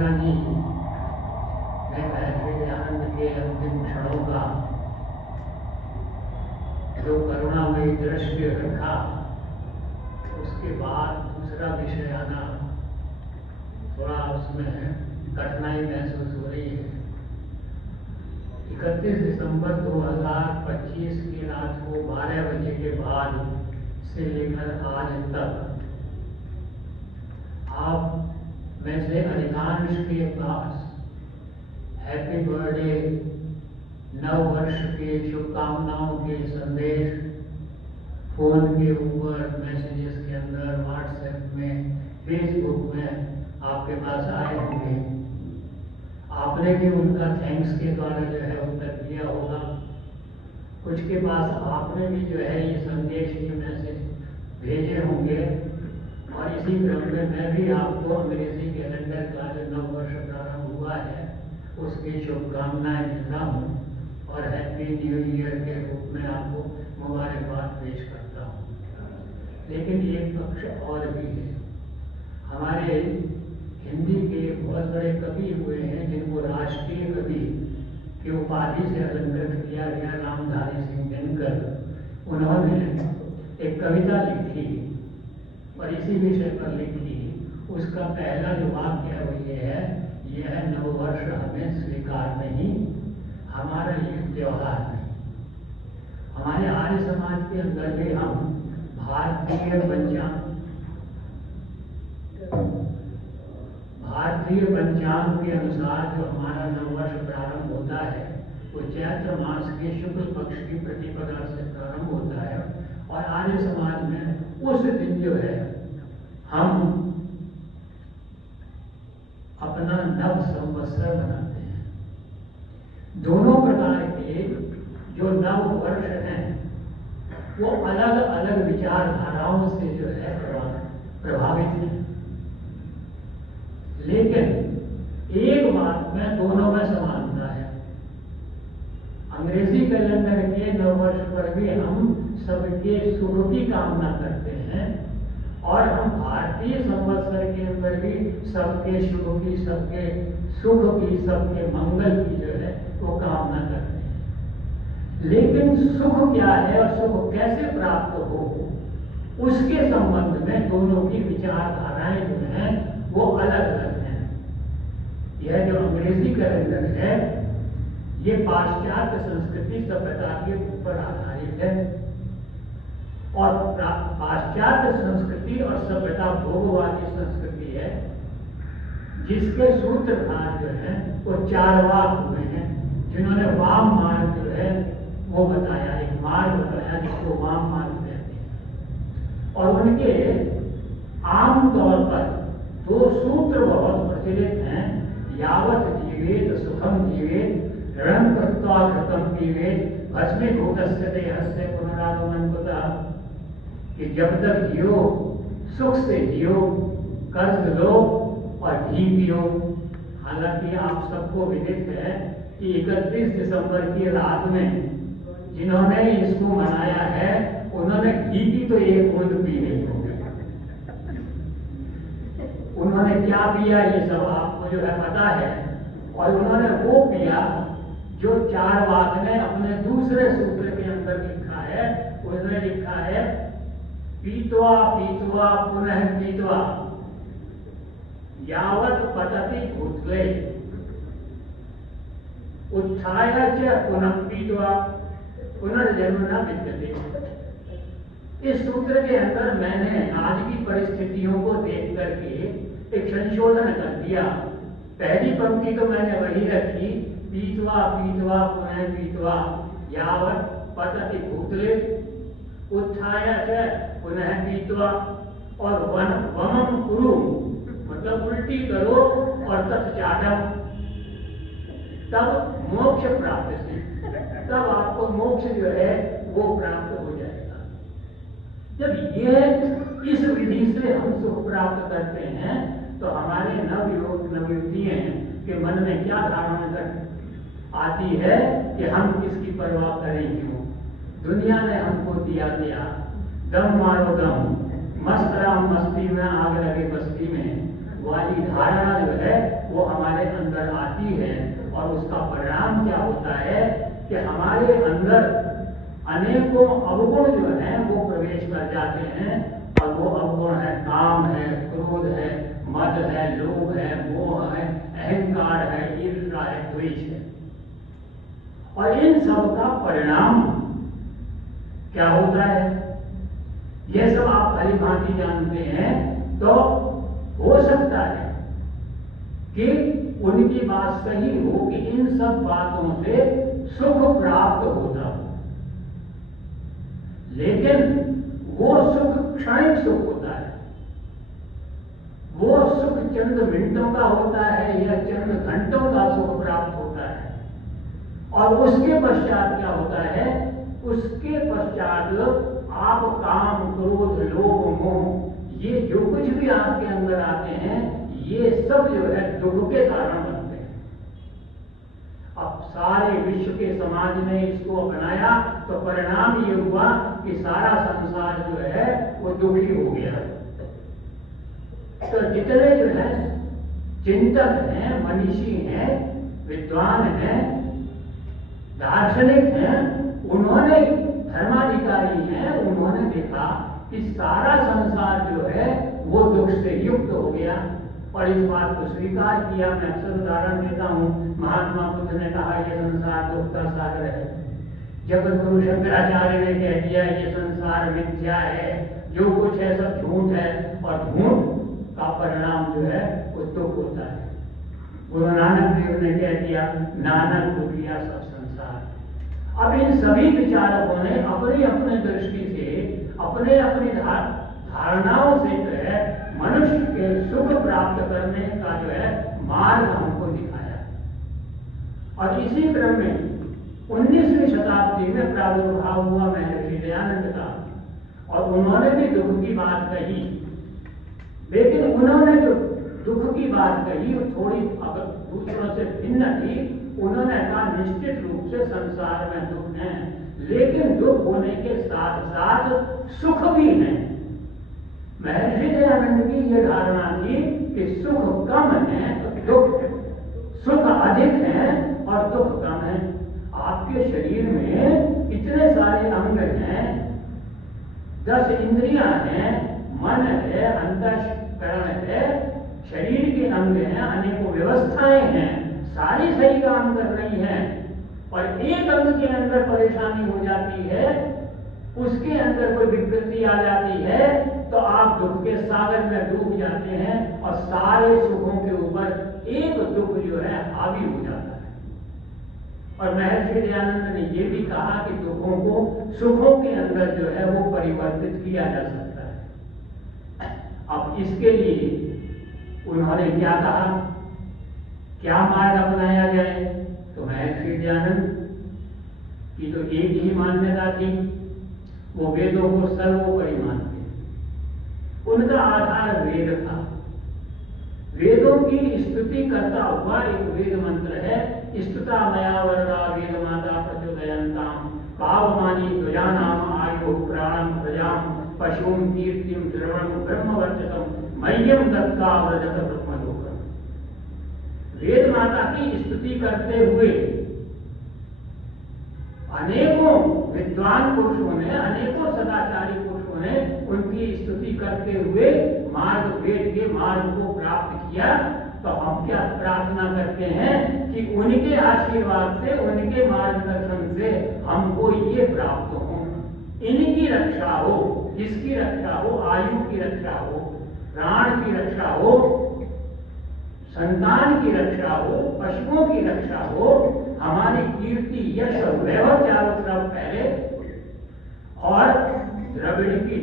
भावना जी ने महर्षि दयानंद के अंतिम क्षणों का जो करुणामयी दृश्य रखा, उसके बाद दूसरा विषय आना थोड़ा उसमें कठिनाई महसूस हो रही है। 31 दिसंबर 2025 की रात को 12 बजे के बाद से लेकर आज तक आप में से अधिकांश के पास हैप्पी बर्थडे, नव वर्ष के शुभकामनाओं के संदेश फोन के ऊपर, मैसेजेस के अंदर, व्हाट्सएप में, फेसबुक में आपके पास आए होंगे। आपने भी उनका थैंक्स के द्वारा जो है उत्तर दिया होगा। कुछ के पास आपने भी जो है ये संदेश, ये मैसेज भेजे होंगे। और इसी क्रम में मैं भी आपको अंग्रेजी कैलेंडर का जो नव वर्ष प्रारंभ हुआ है उसकी शुभकामनाएं देता हूँ और हैप्पी न्यू ईयर के रूप में आपको मुबारकबाद पेश करता हूँ। लेकिन एक पक्ष और भी है। हमारे हिंदी के बहुत बड़े कवि हुए हैं जिनको राष्ट्रीय कवि की उपाधि से अलंकृत किया गया, रामधारी सिंह दिनकर। उन्होंने एक कविता लिखी और इसी विषय पर लिखी। उसका पहला जो वाक्य है वो ये है, यह नववर्ष हमें स्वीकार नहीं, हमारा ये त्योहार नहीं। हमारे आर्य समाज के अंदर भी हम भारतीय पंचांग के अनुसार जो हमारा नववर्ष प्रारंभ होता है वो चैत्र मास के शुक्ल पक्ष की प्रतिपदा से प्रारंभ होता है। और आर्य समाज में उस दिन जो है हम अपना नव संवत्सर मनाते हैं। दोनों प्रकार के जो नव वर्ष हैं वो अलग अलग विचारधाराओं से जो है प्रभावित हैं। लेकिन एक बात में दोनों में समानता है। अंग्रेजी कैलेंडर के नववर्ष पर भी हम सबके शुभ की कामना करते हैं और हम भारतीय संवत्सर के अंदर भी सबके शुभ की, सबके सुख की, सबके मंगल की जो है वो कामना करते हैं। लेकिन सुख क्या है और सुख कैसे प्राप्त हो, उसके संबंध में दोनों की विचारधाराएं जो हैं वो अलग अलग हैं। यह जो अंग्रेजी कैलेंडर है ये पाश्चात्य संस्कृति सभ्यता के ऊपर आधारित है और पाश्चात्य संस्कृति और सभ्यता भोगवादी संस्कृति है जिसके सूत्रधार जो है वो चारवाक हुए हैं, जिन्होंने वाम मार्ग जो है वो बताया, एक मार्ग बताया जिसको वाम मार्ग कहते हैं। और उनके आमतौर पर दो सूत्र बहुत प्रचलित हैं, यावत जीवेत सुखम जीवेत, ऋण कृत्वा घृतम पीवेत, भस्मीभूतस्य देहस्य पुनरागमन कुतः। कि जब तक जियो सुख से जियो, कर्ज लो और घी पियो। हालांकि आप सबको विदित है कि 31 दिसंबर की रात में जिन्होंने इसको मनाया है उन्होंने घी की तो एक बूंद पी नहीं होगी। उन्होंने क्या पिया ये सब आपको जो है पता है। और उन्होंने वो पिया जो चारवाक ने अपने दूसरे सूत्र के अंदर लिखा है। उसने लिखा है पीत्वा पीत्वा पुनः पीत्वा यावत पतति भूतले उत्थाय च पुनः पीत्वा पुनर्जन्म न विद्यते। इस सूत्र के अंदर मैंने आज की परिस्थितियों को देख करके एक संशोधन कर दिया। पहली पंक्ति तो मैंने वही रखी, पीत्वा पीत्वा पुनः पीत्वा यावत पतति भूतले उत्थाय च पुनः पीत्वा, और वमम कुरु मतलब उल्टी करो और तत्चाटम, तब मोक्ष प्राप्त से, तब आपको मोक्ष जो है वो प्राप्त हो जाएगा। जब ये इस विधि से हम सुख प्राप्त करते हैं तो हमारे नवयुवक नवयुवतियों के मन में क्या धारणा कर आती है कि हम किसकी परवाह करें क्यों, दुनिया ने हमको दिया, दम मारो दम, मस्त राम मस्ती में आग लगे बस्ती में, ग्वालियर वाली धारणा जो है वो हमारे अंदर आती है, और उसका परिणाम क्या होता है कि हमारे अंदर अनेकों अवगुण जो है वो प्रवेश कर जाते हैं, और वो अवगुण है काम है, क्रोध है, मद है, लोभ है, मोह है, अहंकार है, ईर्ष्या है, द्वेष है। और इन सब का परिणाम क्या होता है यह सब आप भली भांति जानते हैं। तो हो सकता है कि उनकी बात सही हो कि इन सब बातों से सुख प्राप्त होता हो, लेकिन वो सुख क्षणिक सुख होता है। वो सुख चंद मिनटों का होता है या चंद घंटों का सुख प्राप्त होता है, और उसके पश्चात क्या होता है, उसके पश्चात आप काम, क्रोध, लोभ, मोह, ये जो कुछ भी आपके अंदर आते हैं, ये सब जो है दुख के कारण बनते हैं। अब सारे विश्व के समाज ने इसको अपनाया तो परिणाम ये हुआ कि सारा संसार जो है वो दुखी हो गया। तो जितने जो है चिंतक हैं, मनीषी हैं, विद्वान हैं, दार्शनिक हैं, उन्होंने, धर्माधिकारी हैं, उन्होंने देखा कि सारा संसार जो है वो दुख से युक्त हो गया, और इस बात को स्वीकार किया। मैं अक्सर उदाहरण देता हूँ, महात्मा बुद्ध ने कहा यह संसार दुख का सागर है। जगत गुरु शंकराचार्य ने कह दिया ये संसार मिथ्या है, जो कुछ है सब झूठ है, और झूठ का परिणाम जो है वो दुख होता है। गुरु नानक देव ने कह दिया नानक दुखिया सब संसार। अब इन सभी विचारकों ने अपनी अपनी दृष्टि से, अपने अपनी धारणाओं से जो है मनुष्य के सुख प्राप्त करने का जो है मार्ग हमको दिखाया। और इसी क्रम में 19वीं शताब्दी में प्रादुर्भाव हुआ महर्षि दयानंद का, और उन्होंने भी दुख की बात कही, लेकिन उन्होंने जो दुख की बात कही वो थोड़ी अगर दूसरों से भिन्न थी। उन्होंने कहा निश्चित रूप से संसार में दुख है, लेकिन दुख होने के साथ साथ सुख भी है। महर्षि दयानंद की यह धारणा थी कि सुख कम है तो दुख, सुख अधिक है और दुख कम है। आपके शरीर में इतने सारे अंग हैं, 10 इंद्रियां हैं, मन है, अंतःकरण है, शरीर के अंग हैं, अनेकों व्यवस्थाएं हैं, सारी सही काम कर रही हैं, और एक अंग के अंदर परेशानी हो जाती है, उसके अंदर कोई विकृति आ जाती है, तो आप दुख के सागर में डूब जाते हैं, और सारे सुखों के ऊपर एक दुख जो है हावी हो जाता है। और महर्षि दयानंद ने यह भी कहा कि दुखों को सुखों के अंदर जो है वो परिवर्तित किया जा सकता है। अब इसके लिए उन्होंने क्या कहा, क्या मार्ग अपनाया जाए, तो महर्षि दयानंद की तो एक ही मान्यता थी, वो वेदों को सर्वोपरि मानते। उनका आधार वेद था। वेदों की स्तुति करता हुआ एक वेद मंत्र है, स्तुता मया वरदा वेद माता प्रचोदयन्ताम पावमानी ध्वजानाम आयु प्राणम प्रजाम पशुम कीर्तिम श्रवणम ब्रह्मवर्चसम मह्यम दत्ता व्रजत ब्रह्मलोकम। वेद माता की स्तुति करते हुए अनेकों विद्वान पुरुषों ने, अनेकों सदाचारी पुरुषों ने उनकी स्तुति करते हुए मार्ग, वेद के मार्ग को प्राप्त किया। तो हम क्या प्रार्थना करते हैं कि उनके आशीर्वाद से, उनके मार्गदर्शन से हमको ये प्राप्त हो, इनकी रक्षा हो। किसकी रक्षा हो? आयु की रक्षा हो, प्राण की रक्षा हो, संतान की रक्षा हो, पशुओं की रक्षा हो, हमारी कीर्ति, यश और वैभव चारों तरफ फैले, और द्रविड़ की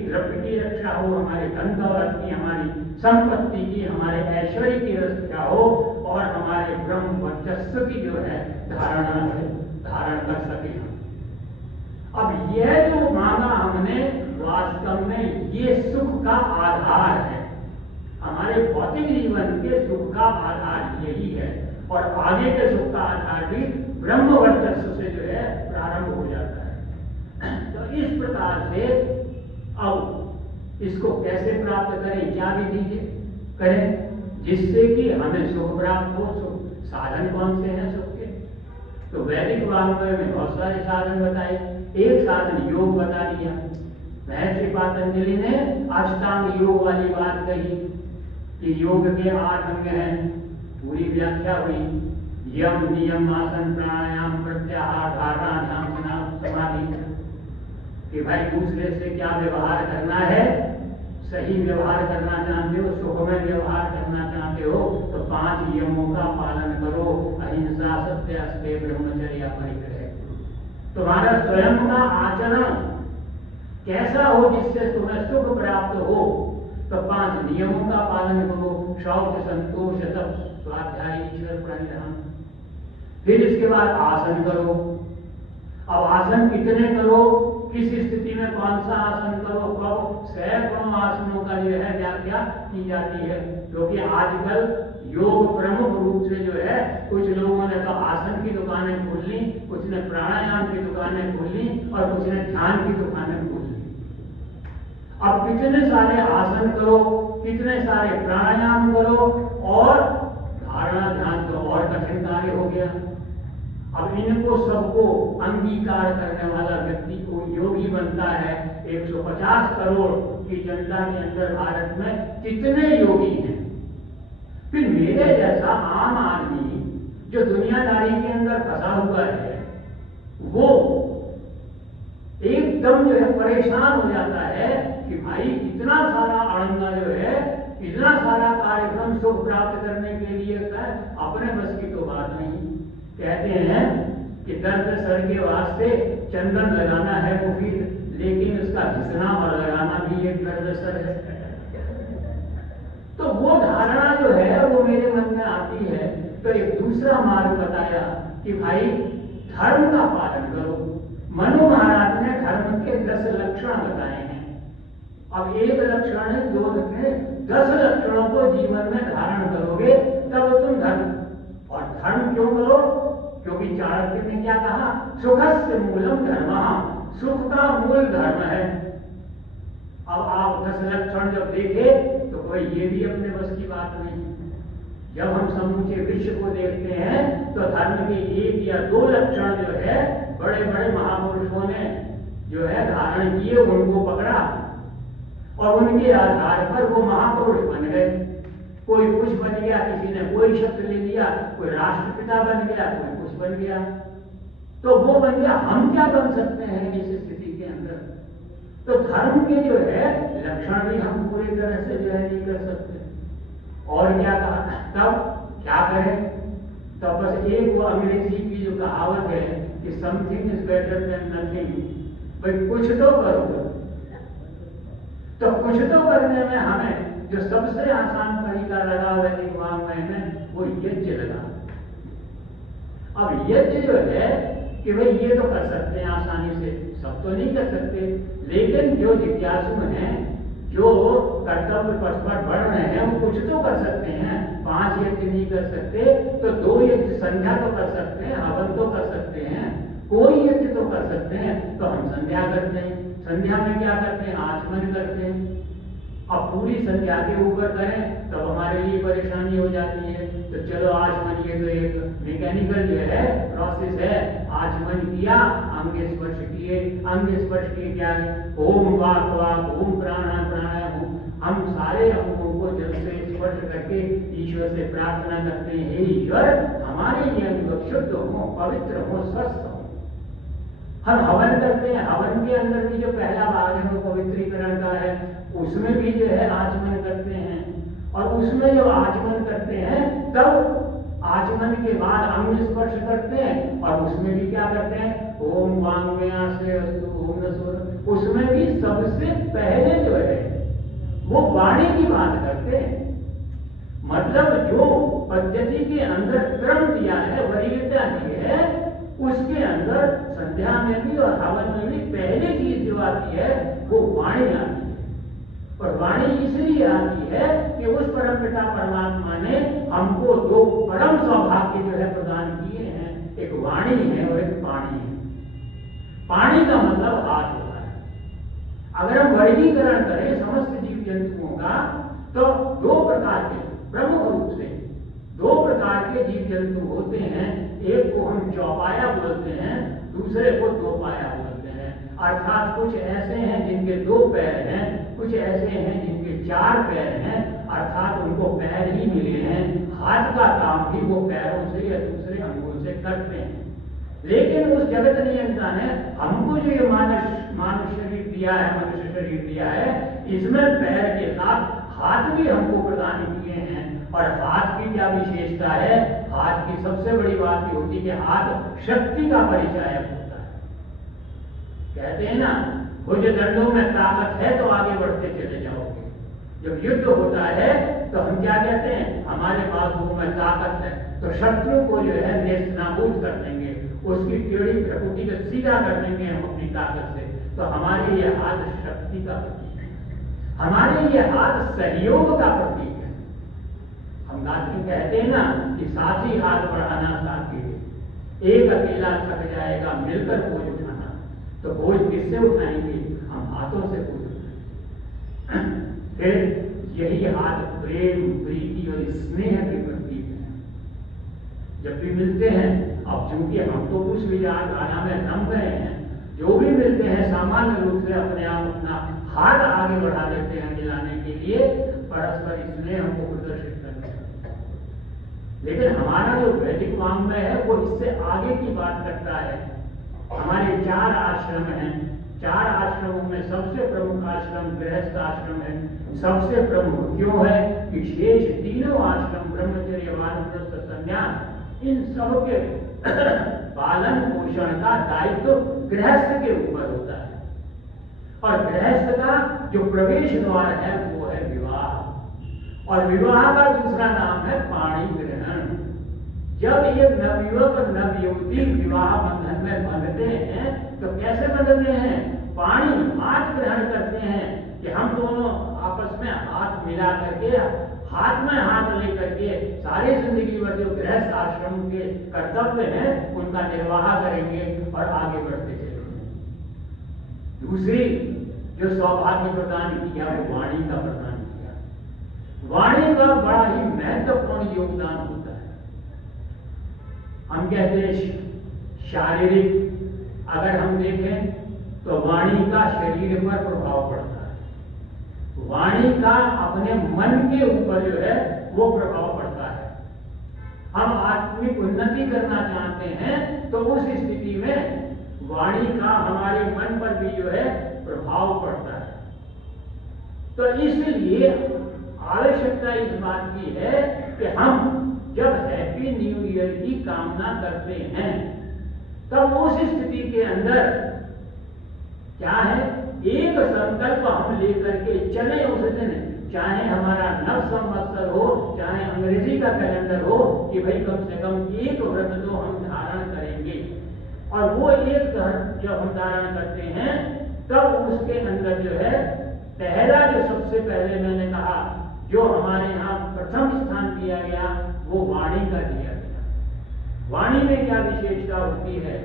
रक्षा हो, हमारे धन दौलत की, हमारी संपत्ति की, हमारे ऐश्वर्य की रक्षा हो, और हमारे ब्रह्म वर्चस्व की जो है धारण कर सके। अब यह जो मांगा हमने, वास्तव में ये सुख का आधार है। हमारे भौतिक जीवन के सुख का आधार यही है, और आगे के सुख का आधार भी ब्रह्म वर्चस्व से जो है प्रारंभ हो जाता है। तो इस प्रकार से अब इसको कैसे प्राप्त करें, क्या विधि करें? जिससे कि हमें सुख प्राप्त हो। सुख साधन कौन से हैं सुख के? तो वैदिक वाङ्मय में बहुत सारे साधन बताए। एक साधन योग बता दिया। महर्षि पातंजलि ने अष्टांग योग वाली बात कही कि योग के 8 अंग हैं, पूरी व्याख्या हुई। यम नियम आसन प्राणायाम प्रत्याहार धारणा ध्यान समाधि, कि भाई दूसरे से क्या व्यवहार करना है, सही व्यवहार करना चाहते हो, सुख में व्यवहार करना चाहते हो तो 5 नियमों का पालन करो। अहिंसा सत्य अस्तेय ब्रह्मचर्य परिग्रह। तुम्हारा स्वयं का आचरण कैसा हो जिससे तुम्हें सुख प्राप्त हो, तो 5 नियमों का पालन करो। शौच संतोष तप स्वाध्याय ईश्वर प्रणिधान। फिर इसके बाद आसन करो। अब आसन कितने करो, किस स्थिति में कौन सा आसन करो, कब, सैकड़ों आसनों का जो है व्याख्या की जाती है। क्योंकि आजकल योग प्रमुख रूप से जो है, कुछ लोगों ने तो आसन की दुकानें खोल ली, कुछ ने प्राणायाम की दुकानें खोल ली और कुछ ने ध्यान की दुकानें खोल ली। अब कितने सारे आसन करो, कितने सारे प्राणायाम करो और धारणा ध्यान तो और कठिन कार्य हो गया। अब इनको सबको अंगीकार करने वाला व्यक्ति को योगी बनता है। 150 करोड़ की जनता के अंदर भारत में कितने योगी हैं? फिर मेरे जैसा आम आदमी जो दुनियादारी के अंदर फंसा हुआ है, वो एकदम जो है परेशान हो जाता है कि भाई इतना सारा अड़ंगा जो है, इतना सारा कार्यक्रम सुख प्राप्त करने के लिए है, अपने बस की तो बात नहीं। कहते हैं कि दर्द सर के वास्ते चंदन लगाना है मुफीद, लेकिन उसका घिसना और लगाना भी एक दर्द सर है। तो वो धारणा जो है वो मेरे मन में आती है। तो एक दूसरा मार्ग बताया कि भाई धर्म का पालन करो। मनु महाराज ने धर्म के 10 लक्षण बताए हैं। अब एक लक्षण है, 2 लक्षण, 10 लक्षणों को जीवन में धारण करोगे तब तुम धर्म। और धर्म क्यों करो? क्योंकि चाणक्य ने क्या कहा, सुखस्य मूलम धर्मः, सुख का मूल धर्म है। अब आप 10 लक्षण जब देखे तो कोई ये भी अपने बस की बात नहीं। जब हम समूचे विश्व को देखते हैं तो धर्म के 1 या 2 लक्षण जो है बड़े बड़े महापुरुषों ने जो है धारण किए, उनको पकड़ा और उनके आधार पर वो महापुरुष बन गए। कोई कुछ बन गया, किसी ने कोई शब्द ले लिया, कोई राष्ट्रपिता बन गया, कोई कुछ बन गया। तो वो बन गया। हम क्या बन सकते हैं इस स्थिति के अंदर? तो धर्म के जो है लक्षण भी हम पूरी तरह से जो है नहीं कर सकते। और क्या कहा, तब क्या करें? तब बस एक वो अंग्रेजी की जो कहावत है कि something is better than nothing, भाई कुछ तो करो। तो कुछ तो करने में हमें जो सबसे आसान तरीका लगा वैदिक वाङ्मय में, वो यज्ञ लगा। अब यज्ञ जो है कि भाई ये तो कर सकते हैं आसानी से, सब तो नहीं कर सकते, लेकिन जो जिज्ञासु हैं, जो कर्तव्य पथ पर बढ़ रहे हैं, वो कुछ तो कर सकते हैं। 5 यज्ञ नहीं कर सकते तो 2 यज्ञ, संध्या तो कर सकते हैं, हवन तो कर सकते हैं, कोई यज्ञ तो कर सकते हैं। तो हम संध्या करते हैं। संध्या में क्या करते हैं? आचमन करते हैं। अब पूरी संध्या के ऊपर करें तब हमारे लिए परेशानी हो जाती है। तो चलो आचमन, ये तो एक मैकेनिकल जो है प्रोसेस है। आचमन किया, अंग स्पर्श किए, अंग स्पर्श किए क्या है? ओम वाक वाक, ओम प्राणायाम प्राणायाम, हम सारे अंगों को जल से स्पर्श करके ईश्वर से प्रार्थना करते हैं, हे ईश्वर हमारे ये अंग शुद्ध हो, पवित्र हो, स्वस्थ हो। हम हवन करते हैं, हवन के अंदर भी जो पहला भाग है वो पवित्रीकरण का है, उसमें भी जो है आचमन करते हैं। और उसमें जो आचमन करते हैं तब आचमन के बाद अंग स्पर्श करते हैं और उसमें भी क्या करते हैं? ओम वाङ्मयासे अस्तु ओम नसो। उसमें भी सबसे पहले जो है वो वाणी की बात करते हैं। मतलब जो पद्धति के अंदर क्रम दिया है, वरीयता दी है, उसके अंदर संध्या में भी और हवन में भी पहली चीज जो आती है वो वाणी आती है। और वाणी इसलिए आती है कि उस परमपिता परमात्मा ने हमको 2 परम सौभाग्य जो है प्रदान किए हैं, एक वाणी है और एक पाणी है। पाणी का मतलब हाथ होता है। अगर हम वर्गीकरण करें समस्त जीव जंतुओं का तो 2 प्रकार के प्रमुख रूप के जीव जंतु होते हैं, एक को हम चौपाया बोलते हैं, दूसरे को दोपाया बोलते हैं। अर्थात कुछ ऐसे हैं जिनके 2 पैर हैं, कुछ ऐसे हैं जिनके 4 पैर हैं, अर्थात उनको पैर ही मिले हैं। हाथ का काम भी वो पैरों से या दूसरे अंगों से करते हैं। लेकिन उस जगत नियंता ने हमको जो ये मानव शरीर दिया है, मनुष्य शरीर दिया है, इसमें पैर के साथ हाथ भी हमको प्रदान किए हैं। और हाथ की क्या विशेषता है? हाथ की सबसे बड़ी बात ये होती है कि हाथ शक्ति का परिचायक होता है। कहते हैं ना, भुज दंडों में ताकत है तो आगे बढ़ते चले जाओगे। जब युद्ध होता है तो हम क्या कहते हैं? हमारे बाजुओं में ताकत है, तो शत्रु को जो है नेस्तनाबूद कर देंगे, उसकी टेढ़ी प्रकृति को सीधा कर देंगे हम अपनी ताकत से। तो हमारे ये हाथ शक्ति का प्रतीक है, हमारे ये हाथ सहयोग का प्रतीक है। हम गाते कहते हैं ना कि साथी हाथ बढ़ाना साथी है, एक अकेला थक जाएगा मिलकर बोझ उठाना। तो बोझ किससे उठाएंगे? हम हाथों से बोझ उठाएंगे। फिर यही हाथ प्रेम, प्रीति और स्नेह के प्रतीक है। जब भी मिलते हैं, अब चूंकि हम तो कुछ विचार धारा में रम गए हैं, जो भी मिलते हैं सामान्य रूप से अपने आप अपना हाथ आगे बढ़ा देते हैं मिलाने के लिए, परस्पर स्नेह हमको प्रदर्शित करते हैं। लेकिन हमारा जो वैदिक वाङ्मय है वो इससे आगे की बात करता है। हमारे 4 आश्रम हैं, 4 आश्रमों में सबसे प्रमुख आश्रम गृहस्थ आश्रम है। सबसे प्रमुख क्यों है? कि शेष 3 आश्रम ब्रह्मचर्य, वानप्रस्थ, संन्यास, इन सब के पालन पोषण का दायित्व गृहस्थ के ऊपर होता है। और गृहस्थ का जो प्रवेश द्वार है वो है विवाह, और विवाह का दूसरा नाम है पाणी ग्रहण। जब ये नवयुवक और नवयुवती विवाह बंधन में बंधते हैं तो कैसे बंधते हैं? पाणी, हाथ ग्रहण करते हैं कि हम दोनों आपस में हाथ मिला करके, हाथ में हाथ लेकर के सारी जिंदगी भर जो गृहस्थ आश्रम के कर्तव्य हैं उनका निर्वाह करेंगे और आगे बढ़ते चलेंगे। दूसरी जो सौभाग्य प्रदान किया वो वाणी का प्रदान किया। वाणी का बड़ा ही महत्वपूर्ण योगदान होता है। हम कहते हैं शारीरिक, अगर हम देखें तो वाणी का शरीर पर प्रभाव पड़ता है, वाणी का अपने मन के ऊपर जो है वो प्रभाव पड़ता है। हम आत्मिक उन्नति करना चाहते हैं तो उस स्थिति में वाणी का हमारे मन पर भी जो है प्रभाव पड़ता है। तो इसलिए आवश्यकता इस बात की है कि हम जब हैप्पी न्यू ईयर की कामना करते हैं तब उस स्थिति के अंदर क्या है, एक संकल्प हम लेकर के चले उस दिन, चाहे हमारा नव संवत्सर हो, चाहे अंग्रेजी का कैलेंडर हो, कि भाई कम से कम एक व्रत तो हम धारण करेंगे। और वो एक जब हम धारण करते हैं तब उसके अंदर जो है पहला, जो सबसे पहले मैंने कहा जो हमारे यहाँ प्रथम स्थान दिया गया वो वाणी का दिया गया। वाणी में क्या विशेषता होती है?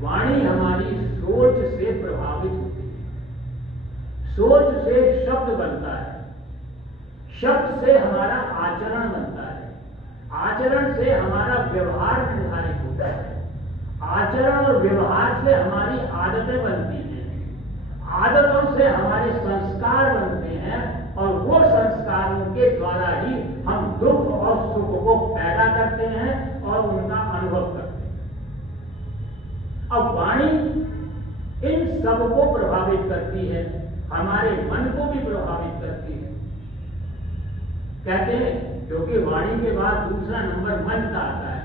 वाणी हमारी सोच से प्रभावित होती है। सोच से शब्द बनता है, शब्द से हमारा आचरण बनता है, आचरण से हमारा व्यवहार निर्धारित होता है, आचरण और व्यवहार से हमारी आदतें बनती हैं, आदतों से हमारे संस्कार बनते हैं, और वो संस्कारों के द्वारा ही हम दुख और सुख को पैदा करते हैं और उनका अनुभव करते हैं। अब वाणी इन सब को प्रभावित करती है, हमारे मन को भी प्रभावित करती है। कहते हैं, क्योंकि वाणी के बाद दूसरा नंबर मन का आता है,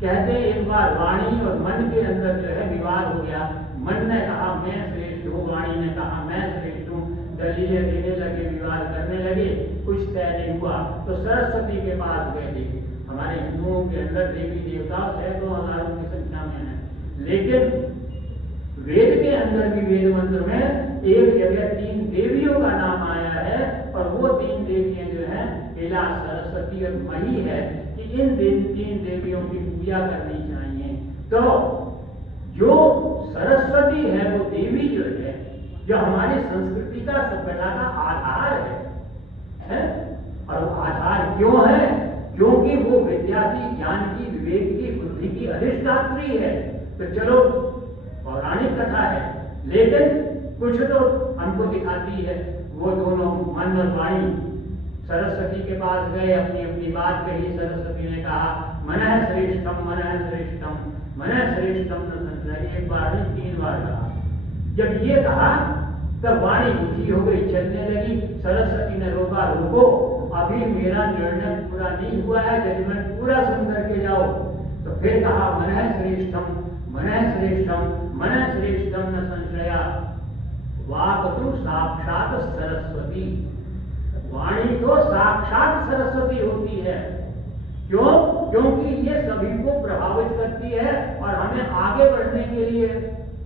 कहते हैं एक बार वाणी और मन के अंदर जो है विवाद हो गया। मन ने कहा मैं श्रेष्ठ हूँ, वाणी ने कहा मैं श्रेष्ठ हूँ, दलीलें देने लगे, विवाद करने लगे, कुछ तय नहीं हुआ। तो सरस्वती के पास गए थे। हमारे हिंदुओं के अंदर देवी देवता सैकड़ों हजारों की संख्या में है, लेकिन वेद के अंदर भी वेद मंत्र में एक जगह 3 देवियों का नाम आया है, और वो 3 देवियां जो है इला, सरस्वती और मही है, कि इन 3 देवियों की पूजा करनी चाहिए। तो जो सरस्वती है वो देवी जो है, जो हमारी संस्कृति का, सभ्यता का आधार है? और वो आधार क्यों है? क्योंकि वो विद्या की, ज्ञान की, विवेक की, बुद्धि की अधिष्ठात्री है। तो चलो पौराणिक कथा है, लेकिन कुछ तो हमको दिखाती है। वो दोनों मन और वाणी सरस्वती के पास गए, अपनी अपनी बात कही। सरस्वती ने कहा मनः श्रेष्ठम, मनः श्रेष्ठम, मनः श्रेष्ठम न संशय। एक बार नहीं 3 बार कहा। जब ये कहा तब वाणी ऊंची हो गई, चलने लगी। सरस्वती ने रोका, रुको, अभी मेरा निर्णय पूरा नहीं हुआ है, जजमेंट पूरा सुन करके जाओ। तो फिर कहा मनः श्रेष्ठम, मनः श्रेष्ठम, मनः श्रेष्ठम न संशया। वाक तो साक्षात सरस्वती, वाणी तो साक्षात सरस्वती होती है। क्यों? क्योंकि ये सभी को प्रभावित करती है और हमें आगे बढ़ने के लिए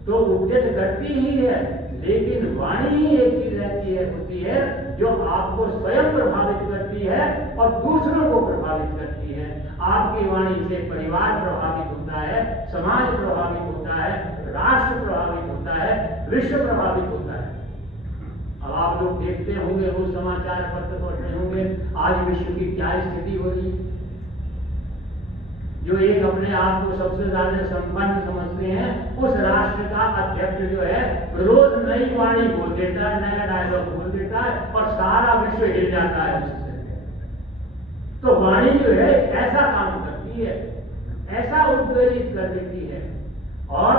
तो उद्यत करती ही है। लेकिन वाणी ही एक चीज ऐसी होती है जो आपको स्वयं प्रभावित करती है और दूसरों को प्रभावित करती है। आपकी वाणी से परिवार प्रभावित होता है, समाज प्रभावित होता है, राष्ट्र प्रभावित होता है, विश्व प्रभावित होता है। अब आप लोग देखते होंगे, रोज समाचार पत्र पढ़ते होंगे, आज विश्व की क्या स्थिति हो रही है। जो एक अपने आप को सबसे ज्यादा संपन्न समझते हैं, उस राष्ट्र का अध्यक्ष जो है रोज नई वाणी बोल देता है, नया डायलॉग बोल देता है और सारा विश्व हिल जाता है उससे। तो वाणी जो है ऐसा काम करती है, ऐसा उद्वेलित कर देती है। और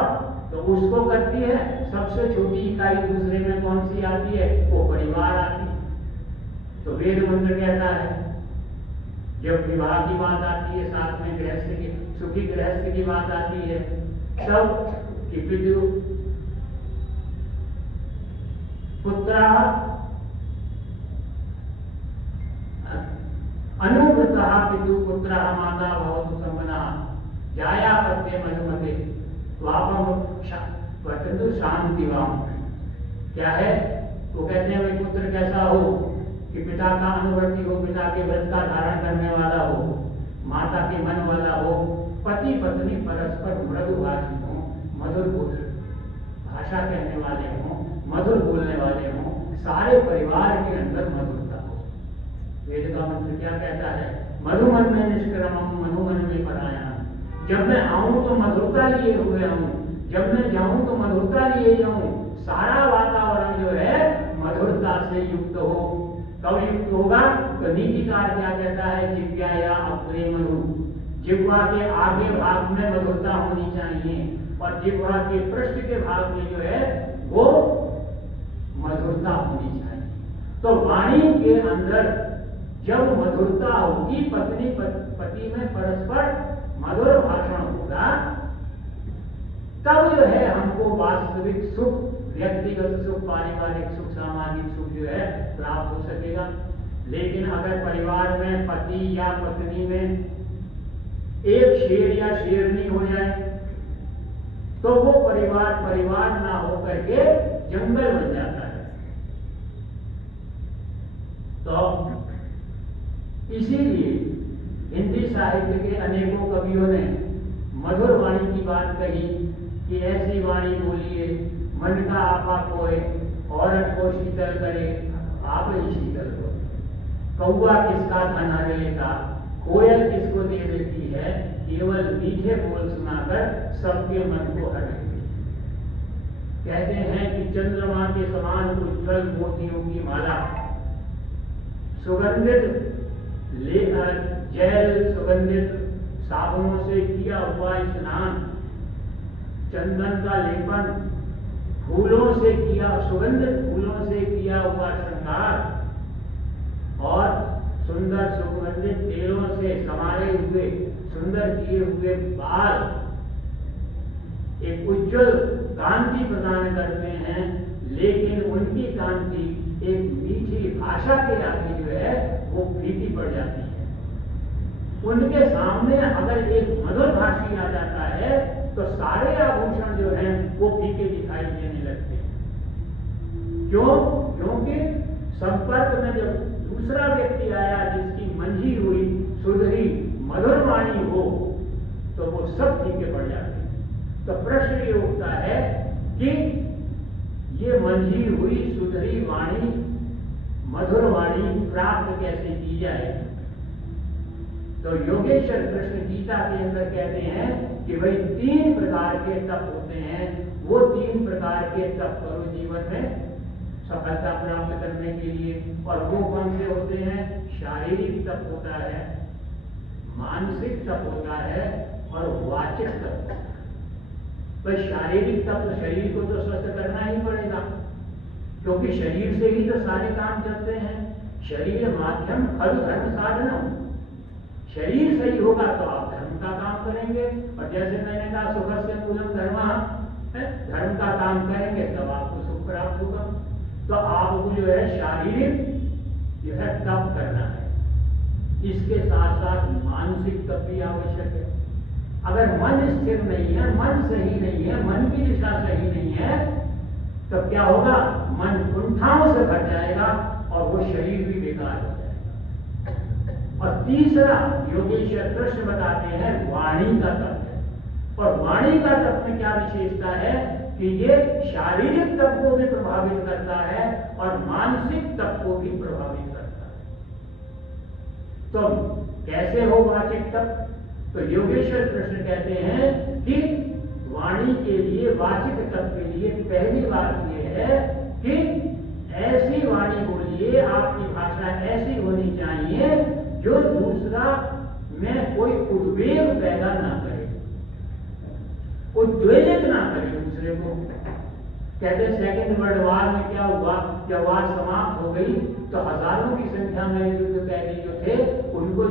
तो उसको करती है। सबसे छोटी इकाई दूसरे में कौन सी आती है? वो परिवार आती है। तो वेद मंत्र कहता है, जब विवाह की बात आती है, साथ में गृहस्थ की, सुखी गृहस्थ की बात आती है, सब कि पितु पुत्र अनुवृता पितु पुत्र माता भवतु संपन्ना जाया पत्ते मधुमते स्वापम वर्तन्तु शांतिवाम। क्या है? वो कहते हैं भाई पुत्र कैसा हो कि पिता का अनुवर्ती हो, पिता के व्रत का धारण करने वाला हो, माता के मन वाला हो, पति पत्नी परस्पर मृदु भाषी हो, मधुर भाषा कहने वाले हों, मधुर बोलने वाले हों, सारे परिवार के अंदर मधुरता हो। वेद का मंत्र क्या कहता है? मधुमन में निष्क्रमम, मधुमन में परायण। जब मैं आऊं तो मधुरता लिए हुए आऊं, जब मैं जाऊं तो मधुरता लिए जाऊं। सारा वातावरण जो है मधुरता से युक्त हो। कब युक्त होगा? तो नीतिकार क्या कहता है? जिह्वा या अग्रे मधु, जिह्वा के आगे भाग में मधुरता होनी चाहिए और जिह्वा के पृष्ठ के भाग में जो है वो मधुरता होनी चाहिए। तो वाणी के अंदर जब मधुरता होगी, पत्नी पति में परस्पर मधुर भाषण होगा, तब जो है हमको वास्तविक सुख, व्यक्तिगत सुख, पारिवारिक सुख, सामाजिक सुख जो है प्राप्त हो सकेगा। लेकिन अगर परिवार में पति या पत्नी में एक शेर या शेरनी हो जाए तो वो परिवार ना हो करके जंगल बन जाता है। तो इसीलिए हिंदी साहित्य के अनेकों कवियों ने मधुर वाणी की बात कही कि ऐसी वाणी बोलिए मन का आपा कोय, औरत को शीतल करे आप ही शीतल हो। कौआ किसका धन हर लेता, कोयल किसको दे देती है, केवल मीठे बोल सुनाकर सबके मन को हर लेती है। कहते हैं कि चंद्रमा के समान उज्ज्वल मोतियों की माला, सुगंधित जैल, सुगंधित साबुनों से किया हुआ स्नान, चंदन का लेपन, फूलों से किया, सुगंधित फूलों से किया हुआ श्रृंगार और सुंदर सुगंधित तेलों से संवारे हुए, सुंदर किए हुए बाल एक उज्जवल कांति प्रदान करते हैं। लेकिन उनकी कांति एक मीठी भाषा के आगे जो है वो फीकी पड़ जाती है। उनके सामने अगर एक मधुर भाषी आ जाता है तो सारे आभूषण जो हैं वो फीके दिखाई देने लगते हैं। क्यों? क्योंकि संपर्क में जब दूसरा व्यक्ति आया जिसकी मंझी हुई, सुधरी, मधुर वाणी हो, तो वो सब फीके पड़ जाते हैं। तो प्रश्न ये उठता है कि ये मंझी हुई, सुधरी वाणी, मधुर वाणी प्राप्त कैसे की जाए? तो योगेश्वर कृष्ण गीता के अंदर कहते हैं कि भाई 3 प्रकार के तप होते हैं, वो 3 प्रकार के तप करो जीवन में सफलता प्राप्त करने के लिए। और वो कौन से होते हैं? शारीरिक तप होता है, मानसिक तप होता है और वाचिक तप। भाई शारीरिक तप तो शरीर को तो स्वस्थ करना ही पड़ेगा, क्योंकि शरीर से ही तो सारे काम चलते हैं। शरीर माध्यम फल धर्म साधनम। शरीर सही होगा तो आप धर्म का काम करेंगे, और जैसे मैंने कहा सुख से मूलम धर्म, धर्म का काम करेंगे तब आपको सुख प्राप्त होगा। तो आपको जो है शारीरिक जो है तप करना है, इसके साथ साथ मानसिक तप भी आवश्यक है। अगर मन स्थिर नहीं है, मन सही नहीं है, मन की दिशा सही नहीं है, तो क्या होगा? मन कुंठाओं से भर जाएगा और वो शरीर भी बेकार हो जाएगा। और तीसरा योगेश्वर कृष्ण बताते हैं वाणी का तप है। और वाणी का तप में क्या विशेषता है कि ये शारीरिक तप को भी प्रभावित करता है और मानसिक तप को भी प्रभावित करता है। तो कैसे हो वाचिक तप? तो योगेश्वर कृष्ण कहते हैं कि वाणी के लिए, वाचिक तप के लिए पहली बात यह है कि ऐसी वाणी बोलिए, आपकी भाषा ऐसी होनी चाहिए जो दूसरा में कोई उद्वेग पैदा ना करे, उद्वेलित ना करे दूसरे को। कहते सेकंड वर्ल्ड वॉर में क्या हुआ, जब वॉर समाप्त हो गई तो हजारों की संख्या में युद्ध कैदी जो थे उनको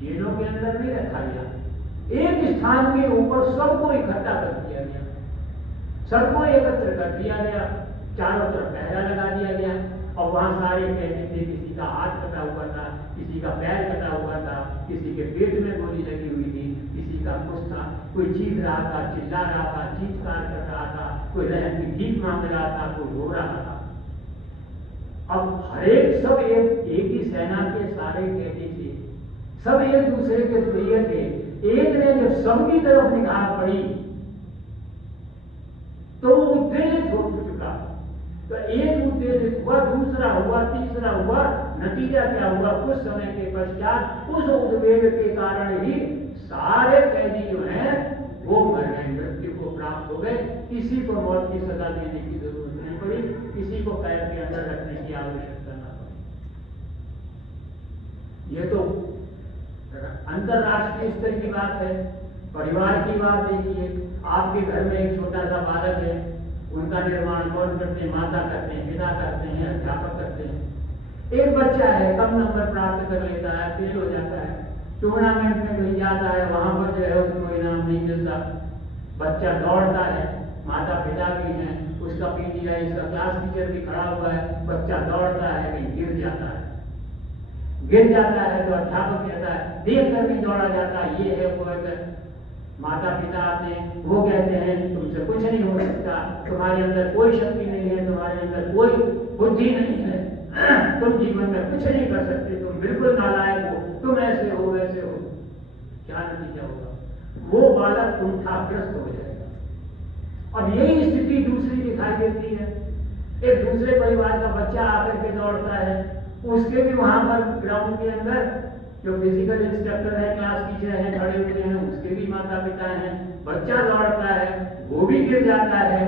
जेलों के अंदर नहीं रखा गया, एक स्थान के ऊपर सबको इकट्ठा कर दिया गया, सबको एकत्र कर दिया गया, चारों तरफ पहरा लगा दिया गया। और वहां सारे कैदी थे, किसी का हाथ कटा हुआ था, किसी का पैर कटा हुआ था, किसी के पेट में गोली लगी हुई थी, किसी का कुछ था, कोई चीख रहा था, चिल्ला रहा था, चीखकार कर रहा था, कोई रहन की भीख मांग रहा था, कोई रो रहा था। अब हरेक सब एक ही सेना के सारे कैदी थे, सब एक दूसरे के प्रिय थे। एक ने जब सबकी तरफ निगाह पड़ी तो वो उत्तेजित हो चुका। तो एक उत्तेजित हुआ, दूसरा हुआ, तीसरा हुआ, नतीजा क्या हुआ? कुछ समय के पश्चात उस उद्वेग के कारण ही सारे कैदी जो हैं वो मर गए, मृत्यु को प्राप्त हो गए। किसी को मौत की सजा देने की जरूरत नहीं पड़ी, किसी को कैद के अंदर रखने की आवश्यकता न पड़ी। ये तो अंतरराष्ट्रीय स्तर की बात है। परिवार की बात देखिए, आपके घर में एक छोटा सा बालक है, उनका निर्माण कौन करते हैं? माता करते हैं, पिता करते हैं, अध्यापक करते हैं। एक बच्चा है, कम नंबर प्राप्त कर लेता है, फेल हो जाता है, टूर्नामेंट में कहीं जाता है, वहां पर जो है उसको इनाम नहीं मिलता। बच्चा दौड़ता है, माता पिता भी हैं, उसका पीटीआई, उसका क्लास टीचर भी खड़ा हुआ है, बच्चा दौड़ता है, कहीं गिर जाता है। गिर जाता है तो अध्यापक कहता है, देख कर भी दौड़ा जाता है, ये है वो है। माता पिता आते हैं, वो कहते हैं तुमसे कुछ नहीं हो सकता, तुम्हारे अंदर कोई शक्ति नहीं है, तुम्हारे अंदर कोई बुद्धि नहीं है, तुम जीवन में कुछ नहीं कर सकते, तुम बिल्कुल नालायक हो, तुम ऐसे हो वैसे हो। क्या नतीजा होगा? वो बालक कुंठाग्रस्त हो जाएगा। अब यही स्थिति दूसरी दिखाई देती है। एक दूसरे परिवार का बच्चा आकर के दौड़ता है, उसके भी वहां पर ग्राउंड के अंदर जो फिजिकल इंस्ट्रक्टर है, क्लास टीचर है, खड़े हुए हैं, उसके भी माता पिता हैं। बच्चा दौड़ता है, वो भी गिर जाता है,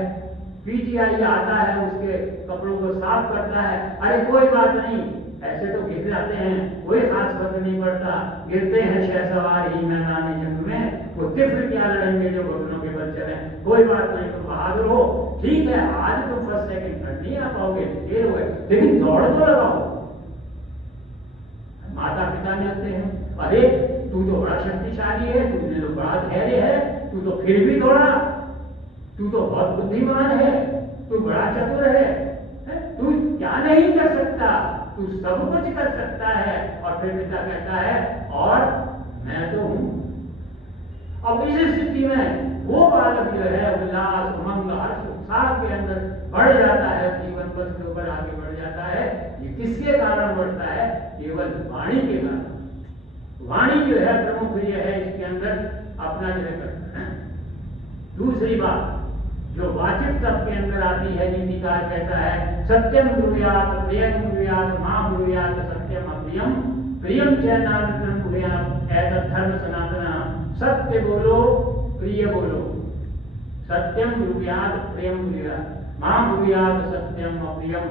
पीटीआई आता है, उसके कपड़ों को साफ करता है, अरे कोई बात नहीं, ऐसे तो गिर जाते हैं, कोई खास फर्क नहीं पड़ता, गिरते हैं शहसवार ही मैदान जंग में, वो तिफ्र क्या लड़ेंगे जो घुटनों के बल चले, कोई बात नहीं, तुम बहादुर हो, ठीक है, आज तुम फर्स्ट सेकंड थर्ड नहीं आ पाओगे, फेल हुए, लेकिन दौड़ तो लगाओ। माता पिता मिलते हैं, अरे तू तो बड़ा शक्तिशाली है, तुझे तो बड़ा धैर्य है, तू तो फिर भी दौड़ा, तू तो बहुत बुद्धिमान है, तू बड़ा चतुर है, तू क्या नहीं कर सकता, तू सब कुछ कर सकता है। और फिर पिता कहता है और मैं तो हूं। अब इस स्थिति में वो बालक जो है उल्लास, उमंग, हर्ष, उत्साह के अंदर बढ़ जाता है, जीवन पथ के ऊपर आगे बढ़ जाता है। ये किसके कारण बढ़ता है? केवल वाणी के कारण। वाणी जो है प्रमुख ये है, इसके अंदर अपना जो है। दूसरी बात जो वाचिक तत्व के अंदर आती है, नीतिकार कहता है सत्यम ब्रूयात, प्रियम ब्रूयात, मां ब्रूयात, सत्यम अप्रियम प्रियम च नाम भूयात् ऐसा धर्म सनातना, सत्य बोलो प्रिय बोलो, सत्यम ब्रूयात् प्रियम ब्रूयात्, मां ब्रूयात् सत्यम अप्रियम,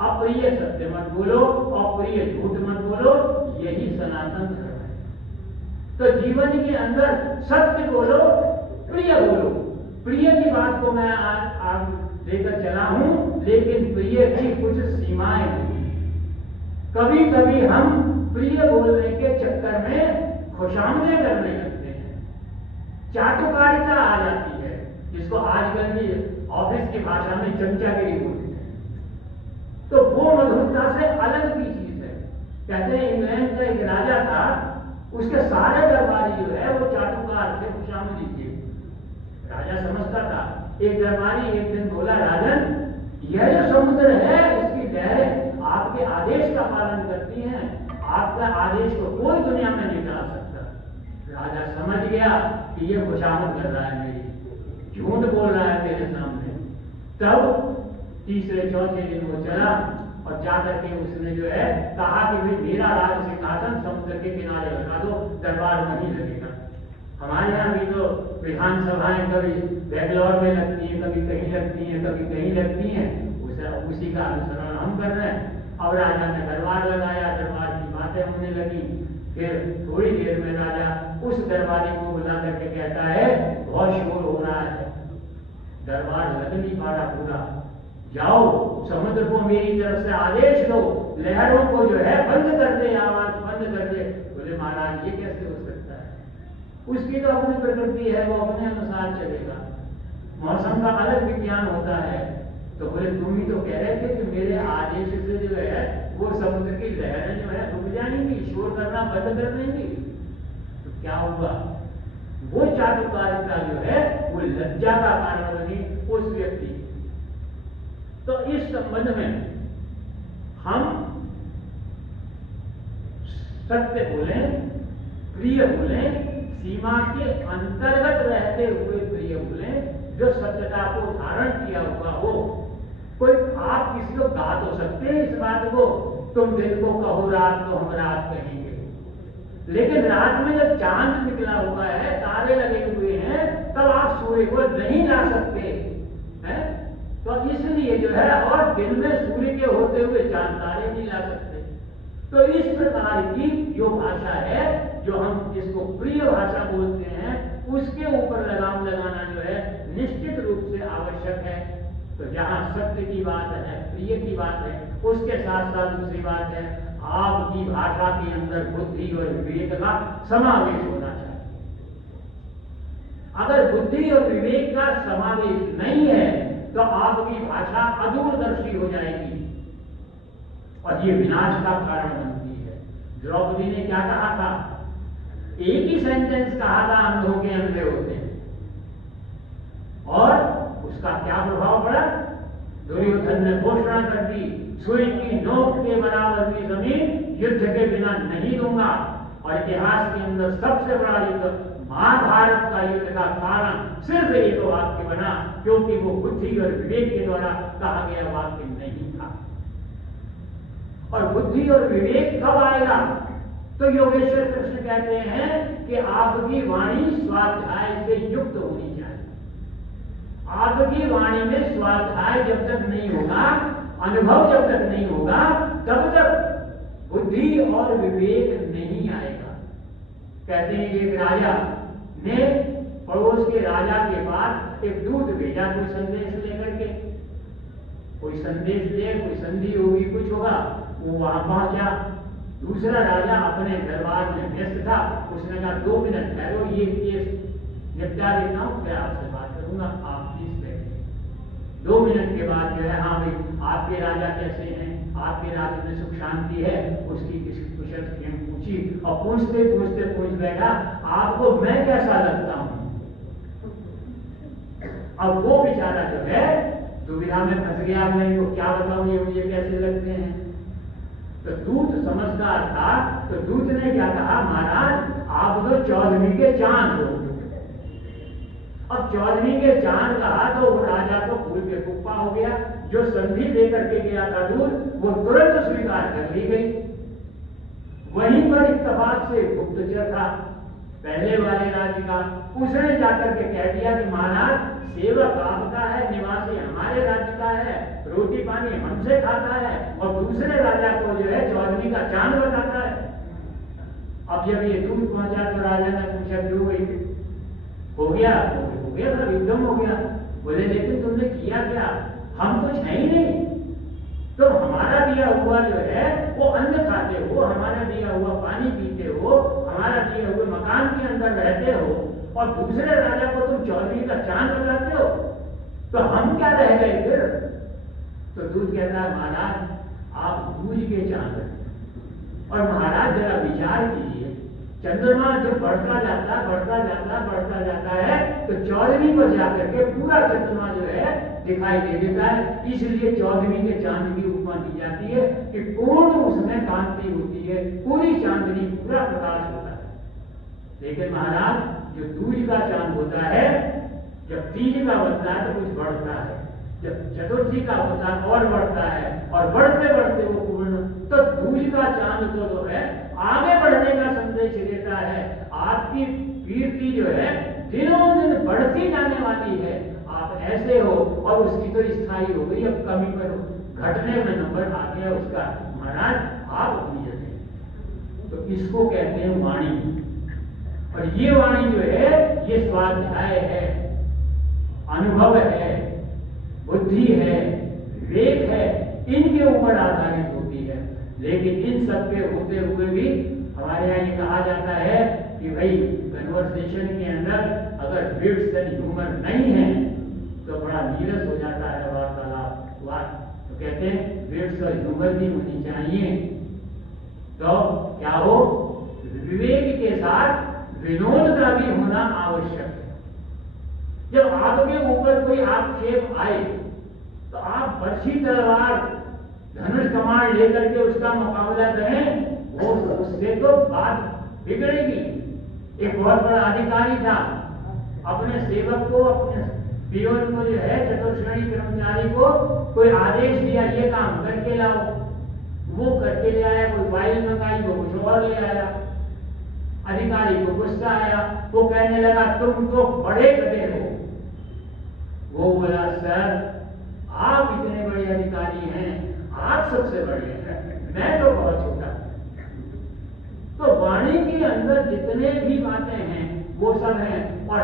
अप्रिय सत्य मत बोलो, अप्रिय झूठ मत बोलो, यही सनातन धर्म है। तो जीवन के अंदर सत्य बोलो, प्रिय बोलो। प्रिय की बात को मैं आज लेकर चला हूं, लेकिन प्रिय की कुछ सीमाएं होती हैं। कभी कभी हम प्रिय बोलने के चक्कर में खुशामदें करने लगते हैं, चाटुकारिता आ जाती है, जिसको आजकल भी ऑफिस की भाषा में चमचागिरी बोलते हैं। तो वो मधुरता से अलग की चीज है। कहते हैं इंग्लैंड का एक राजा था, उसके सारे दरबारी जो है वो चाटुकार थे, खुशामदी थे। राजा समझता था। एक दरबारी एक दिन बोला, राजन यह जो समुद्र है इसकी लहरें आपके आदेश का पालन करती हैं, आपका आदेश को कोई दुनिया में नहीं टाल सकता। राजा समझ गया कि ये खुशामद कर रहा है, मेरी झूठ बोल रहा है मेरे सामने। तब तीसरे चौथे दिन वो चला और जाकर के उसने जो है कहा कि भाई मेरा राज सिंहासन समुद्र के किनारे लगा दो, दरबार वहीं लगेगा। हमारे यहाँ भी तो विधानसभाएं कभी बेंगलोर में लगती है, कभी कहीं लगती है, कभी कहीं लगती हैं, उसी का अनुसरण हम कर रहे हैं। अब राजा ने दरबार लगाया, दरबार की बातें होने लगी। फिर थोड़ी देर में राजा उस दरबारी को बुला करके कहता है, बहुत शोर हो रहा है, दरबार लग नहीं पा रहा पूरा, जाओ समुद्र को मेरी तरफ से आदेश दो, लहरों को जो है बंद कर दे, आवाज बंद कर दे। बोले महाराज ये कैसे हो सकता है, उसकी तो अपनी प्रकृति है, वो अपने अनुसार चलेगा, मौसम का अलग विज्ञान होता है। तो बोले तुम ही तो कह रहे थे कि मेरे आदेश से जो है वो समुद्र की लहरें जो है रुक जाएंगी, शोर करना बंद कर देंगी। तो क्या हुआ, वो चाटुकारिता जो है वो लज्जा का कारण बनी उस व्यक्ति। तो इस संबंध में हम सत्य बोले, प्रिय बोले, सीमा के अंतर्गत रहते हुए प्रिय बोले, जो सत्यता को धारण किया हुआ हो। कोई आप किसी को गा तो सकते हैं इस बात को, तुम दिन को कहो रात तो हम रात कहेंगे, लेकिन रात में जब चांद निकला हुआ है, तारे लगे हुए हैं, तब आप सूर्य को नहीं ला सकते हैं। तो इसलिए जो है, और दिन में सूर्य के होते हुए चांद तारे नहीं ला सकते। तो इस प्रकार की जो भाषा है, जो हम जिसको प्रिय भाषा बोलते हैं, उसके ऊपर लगाम लगाना जो है निश्चित रूप से आवश्यक है। तो जहां सत्य की बात है, प्रिय की बात है, उसके साथ साथ दूसरी बात है, आपकी भाषा के अंदर बुद्धि और विवेक का समावेश होना चाहिए। अगर बुद्धि और विवेक का समावेश नहीं है तो आपकी भाषा अदूरदर्शी हो जाएगी और ये विनाश का कारण बनती है। द्रौपदी ने क्या कहा था, एक ही सेंटेंस कहा था, अंधों के अंधे होते हैं, और उसका क्या प्रभाव पड़ा, दुर्योधन ने घोषणा कर दी, सुई की नोक के बराबर भी जमीन युद्ध के बिना नहीं दूंगा। और इतिहास के अंदर सबसे बड़ा युद्ध महाभारत का युद्ध का कारण सिर्फ एक वाक्य बना, क्योंकि वो बुद्धि और विवेक के द्वारा कहा गया वाक्य नहीं था। और बुद्धि और विवेक कब आएगा, तो योगेश्वर कृष्ण कहते हैं कि आपकी वाणी स्वाध्याय से युक्त होनी चाहिए। आपकी वाणी में स्वाध्याय जब तक नहीं होगा, अनुभव जब तक नहीं होगा, तब तक बुद्धि और विवेक नहीं आएगा। कहते हैं एक राजा ने पड़ोस के राजा के पास एक दूत भेजा, कोई संदेश लेकर के, कोई संदेश ले, कोई संधि होगी, कुछ होगा, वो वहां पहुंचा। दूसरा राजा अपने दरबार में व्यस्त था, उसने कहा 2 मिनट ठहरो, ये केस निपटा देता हूं, फिर आपसे बात करूंगा, आप प्लीज बैठिए। 2 मिनट के बाद जो है, हाँ भाई आपके राजा कैसे हैं, आपके राज्य में सुख शांति है, उसकी कुशल क्षेम पूछी, और पूछते पूछते पूछ बैठा, आपको मैं कैसा लगता हूं। अब वो बेचारा जो है दुविधा में फंस गया, मैं इनको क्या बताऊं ये मुझे कैसे लगते हैं। तो दूत समझदार था, तो दूत ने क्या कहा, महाराज आप तो 14वीं के चांद हो। अब 14वीं के चांद कहा तो वो राजा को भूल के कुप्पा हो गया। जो संधि लेकर के गया था दूत, वो तुरंत स्वीकार कर ली गई। वहीं पर इत्तेफाक से गुप्तचर था पहले वाले राज्य का, उसने जाकर के कह दिया कि महाराज सेवक आपका है, निवासी हमारे राज्य का है, रोटी पानी हमसे खाता है और दूसरे राजा को जो है चौधरी का चांद बताता है। अब जब ये दूध पहुंचा तो राजा ने पूछा क्यों भाई, हो गया था, युद्धम हो गया। बोले लेकिन तुमने किया क्या, हम कुछ है ही नहीं, तो हमारा दिया हुआ जो है वो अन्न खाते हो, हमारा दिया हुआ पानी पीते हो, हमारा दिए हुए मकान के अंदर रहते हो और दूसरे राजा को तुम चौधरी का चांद बताते हो, तो हम क्या रह गए फिर। तो दूध कहता है महाराज आप दूध के चांद हैं। और महाराज जरा विचार कीजिए, चंद्रमा जब बढ़ता जाता है तो चौदहवीं पर जाकर के पूरा चंद्रमा जो है दिखाई दे देता है, इसलिए चौदहवीं के चांद की उपमा दी जाती है कि पूर्ण उसमें कांति होती है, पूरी चांदनी, पूरा प्रकाश होता है। लेकिन महाराज जो दूज का चांद होता है, जब तीज का बनता है तो कुछ बढ़ता है, जब चतुर्थी का होता है और बढ़ता है, और बढ़ते बढ़ते वो पूर्ण, तो दूज का चांद तो जो है आगे बढ़ने का संदेश देता है। आपकी कीर्ति जो है दिनों दिन बढ़ती जाने वाली है, आप ऐसे हो, और उसकी तो स्थायी हो गई, अब कमी पर घटने में नंबर आ गया उसका। महाराज आप अपनी जगह, तो इसको कहते हैं वाणी। और ये वाणी जो है ये स्वाध्याय है, अनुभव है, बुद्धि है, विवेक है, इनके ऊपर आधारित होती है। लेकिन इन सब के होते हुए भी हमारे यहाँ ये कहा जाता है कि भाई कन्वर्सेशन के अंदर अगर विट्स एंड ह्यूमर नहीं है तो बड़ा नीरस हो जाता है वार्तालाप। तो कहते हैं विट्स और ह्यूमर भी होनी चाहिए, तो क्या हो, विवेक के साथ विनोद का भी होना आवश्यक है। जब आपके ऊपर कोई आक्षेप आए तो आप बरछी तलवार धनुष कमान लेकर के उसका मुकाबला करें, वो उससे तो बात बिगड़ेगी। एक बहुत बड़ा अधिकारी था, अपने सेवक को, अपने पियोन को जो है, चतुर्श्रेणी कर्मचारी को कोई आदेश दिया ये काम करके लाओ, वो करके ले आया, कोई फाइल मंगाई, वो कुछ और ले आया। अधिकारी को गुस्सा आया, वो कहने लगा तुम तो बड़े गधे हो। वो बोला सर आप इतने बड़े अधिकारी हैं, आप सबसे बड़े हैं, मैं तो बहुत छोटा। तो वाणी के अंदर जितने भी बातें हैं वो सब हैं। और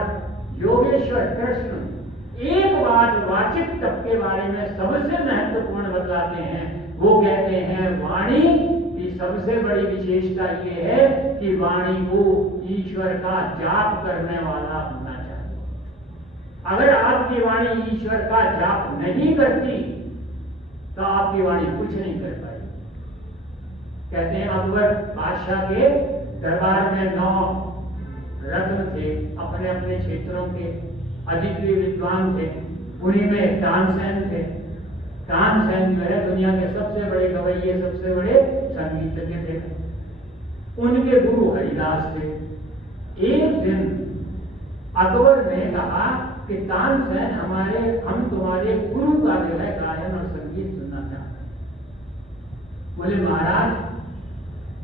योगेश्वर कृष्ण एक बात वाचिक तप के बारे में सबसे महत्वपूर्ण बताते हैं, वो कहते हैं वाणी की सबसे बड़ी विशेषता ये है कि वाणी को ईश्वर का जाप करने वाला होना चाहिए। अगर आपकी वाणी ईश्वर का जाप नहीं करती तो आपकी वाणी कुछ नहीं कर पाएगी। कहते हैं अकबर बादशाह के दरबार में 9 रत्न थे, अपने अपने क्षेत्रों के अद्वितीय विद्वान थे। उन्हीं में तानसेन थे। तानसेन जो है दुनिया के सबसे बड़े गवैये, सबसे बड़े संगीतज्ञ थे। उनके गुरु हरिदास थे। एक दिन अकबर ने कहा कि तानसेन हम तुम्हारे गुरु का जो है गायन और संगीत सुनना चाहते हैं। बोले महाराज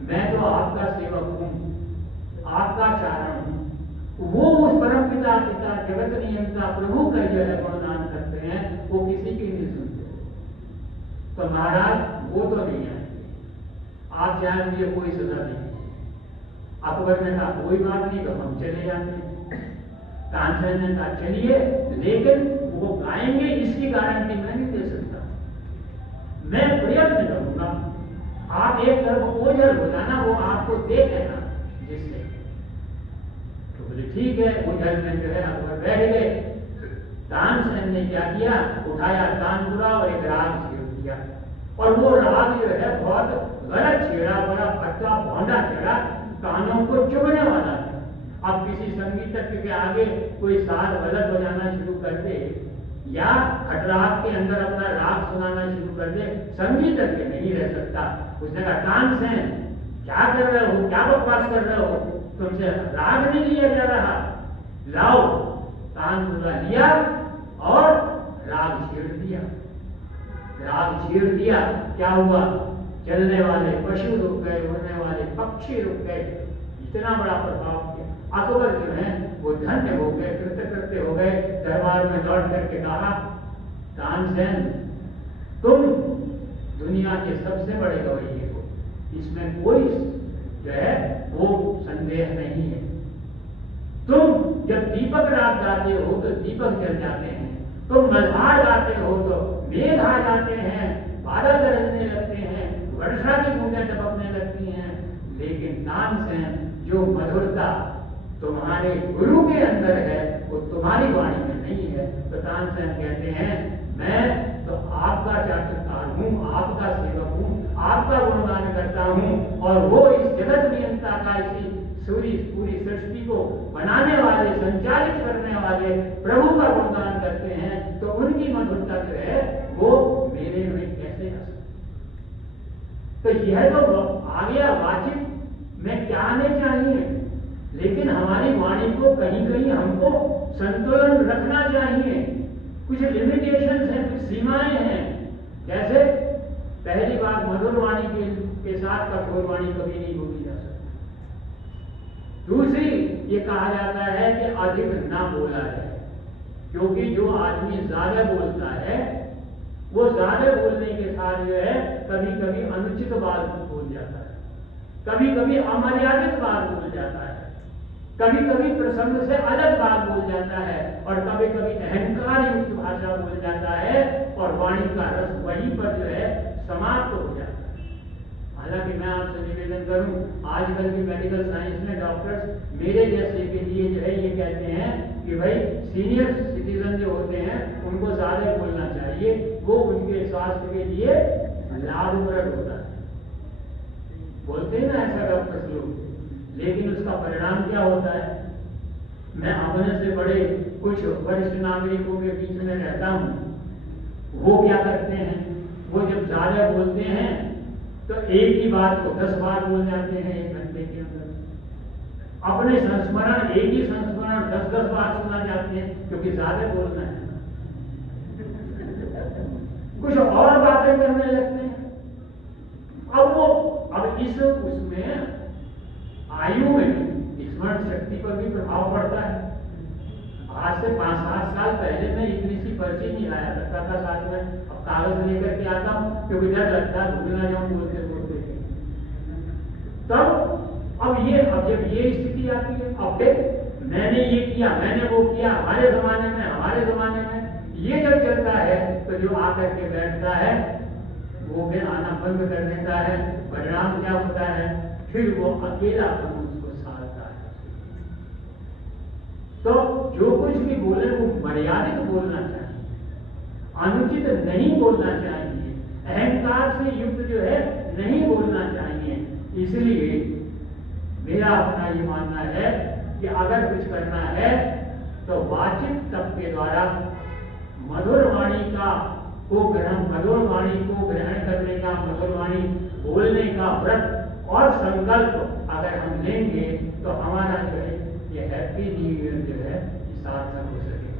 मैं तो आपका सेवक हूं, आपका चारण हूं। वो उस परम पिता जगत नियंता प्रभु का जो है गुणगान करते हैं, वो किसी की नहीं सुनते। तो महाराज वो तो नहीं आएंगे, आप चाहे मुझे कोई सजा नहीं। अकबर ने कहा कोई बात नहीं, तो हम चले जाते हैं। तानसेन ने कहा चलिए, लेकिन वो गाएंगे इसकी गारंटी मैं नहीं दे सकता, मैं प्रयत्न करूंगा। आप एक तरफ ओझल हो जाना, वो आपको देख लेना जिससे। तो बोले ठीक है। ओझल में जो है अकबर बैठ गए। तानसेन ने क्या किया, उठाया तानपुरा और एक राग छेड़ दिया। और वो राग जो है बहुत गलत छेड़ा, बड़ा भट्टा भौंडा छेड़ा, कानों को चुभने वाला था। अब किसी संगीतज्ञ के आगे कोई साथ गलत बजाना शुरू कर दे या खटराग के अंदर अपना राग सुनाना शुरू कर दे, संगीतज्ञ नहीं रह सकता। उसने कहा तानसेन क्या कर रहे हो, क्या बकवास कर रहे हो, तुमसे राग नहीं लिया जा रहा, लाओ। तानपुरा लिया और राग छेड़ दिया। राग छेड़ दिया, क्या हुआ, चलने वाले पशु रुक गए, उड़ने वाले पक्षी पक्षी रुक गए, इतना बड़ा प्रभाव किया। अकबर जो है वो धन्य हो गए, कृतकृत्य हो गए। दरबार में लौट करके कहा, तानसेन तुम दुनिया के सबसे बड़े गवैये हो, इसमें कोई जो है वो संदेह नहीं है। तुम जब दीपक रात गाते हो तो दीपक जल जाते हैं, तुम मल्हार गाते हो तो मेघ आ जाते हैं, बादल गरजने लगते हैं, वर्षा की बूंदें टपकने लगती हैं। लेकिन तानसेन जो मधुरता तुम्हारे गुरु के अंदर है वो तुम्हारी वाणी में नहीं है। तो तानसेन कहते हैं मैं तो आपका चाटुकार हूँ, आपका सेवक हूँ, आपका गुणगान करता हूँ, और वो इस जगत नियंता का, इसी पूरी सृष्टि को बनाने वाले, संचालित करने वाले प्रभु का गुणगान करते हैं। तो उनकी मधुरता जो है वो मेरे में कैसे आ सकती। तो यह तो आ गया वाचिक में क्या आने चाहिए, लेकिन हमारी वाणी को कहीं कहीं हमको संतुलन रखना चाहिए। कुछ लिमिटेशंस हैं, कुछ सीमाएं हैं। जैसे पहली बात, मधुर वाणी के साथ कठोर वाणी कभी नहीं बोली जा सकती। दूसरी, ये कहा जाता है कि अधिक ना बोला जाए, क्योंकि जो आदमी ज्यादा बोलता है वो ज्यादा बोलने के साथ जो है कभी कभी अनुचित बात बोल जाता है, कभी कभी अमर्यादित बात बोल जाता है, कभी कभी प्रसंग से अलग बात बोल जाता है, और कभी कभी अहंकार युक्त भाषा बोल जाता है, और वाणी का रस वहीं पर जो है समाप्त हो जाता है। हालांकि मैं आपसे निवेदन करूं, आजकल की मेडिकल साइंस में डॉक्टर्स मेरे जैसे के लिए जो है ये कहते हैं कि भाई सीनियर सिटीजन जो होते हैं उनको ज्यादा बोलना चाहिए, वो उनके स्वास्थ्य के लिए लाभप्रद होता है। बोलते हैं ना ऐसा डॉक्टर्स लोग, लेकिन उसका परिणाम क्या होता है? मैं अपने से बड़े कुछ वरिष्ठ नागरिकों के बीच में रहता हूँ, वो क्या करते हैं, वो जब ज्यादा बोलते हैं तो एक ही बात को 10 बार बोल जाते हैं 1 घंटे के अंदर। अपने संस्मरण, एक ही संस्मरण 10-10 बार सुना जाते हैं, क्योंकि ज्यादा बोलना है। कुछ और बातें करने लगते हैं। अब इस उसमें आयु में स्मरण शक्ति पर भी प्रभाव पड़ता है। आज से 5-7 साल पहले मैं इतनी सी पर्ची नहीं लाया करता था साथ में, अब कागज लेकर के आता हूँ क्योंकि डर लगता है भूल ना जाऊं बोलते बोलते। तब अब जब ये स्थिति आती है, अब देख मैंने ये किया, मैंने वो किया, हमारे जमाने में ये जब चलता है तो जो आकर के बैठता है वो फिर आना बंद कर देता है। परिणाम क्या होता है? फिर वो अकेला उसको साधता है। तो जो कुछ भी बोले वो मर्यादित बोलना चाहिए, अनुचित नहीं बोलना चाहिए, अहंकार से युक्त जो है नहीं बोलना चाहिए। इसलिए मेरा अपना ये मानना है कि अगर कुछ करना है तो वाचिक तप के द्वारा मधुर वाणी को ग्रहण करने का, मधुर वाणी बोलने का व्रत और संकल्प अगर हम लेंगे तो हमारा जो है ये हैप्पी न्यू ईयर जो है सार्थक हो सके।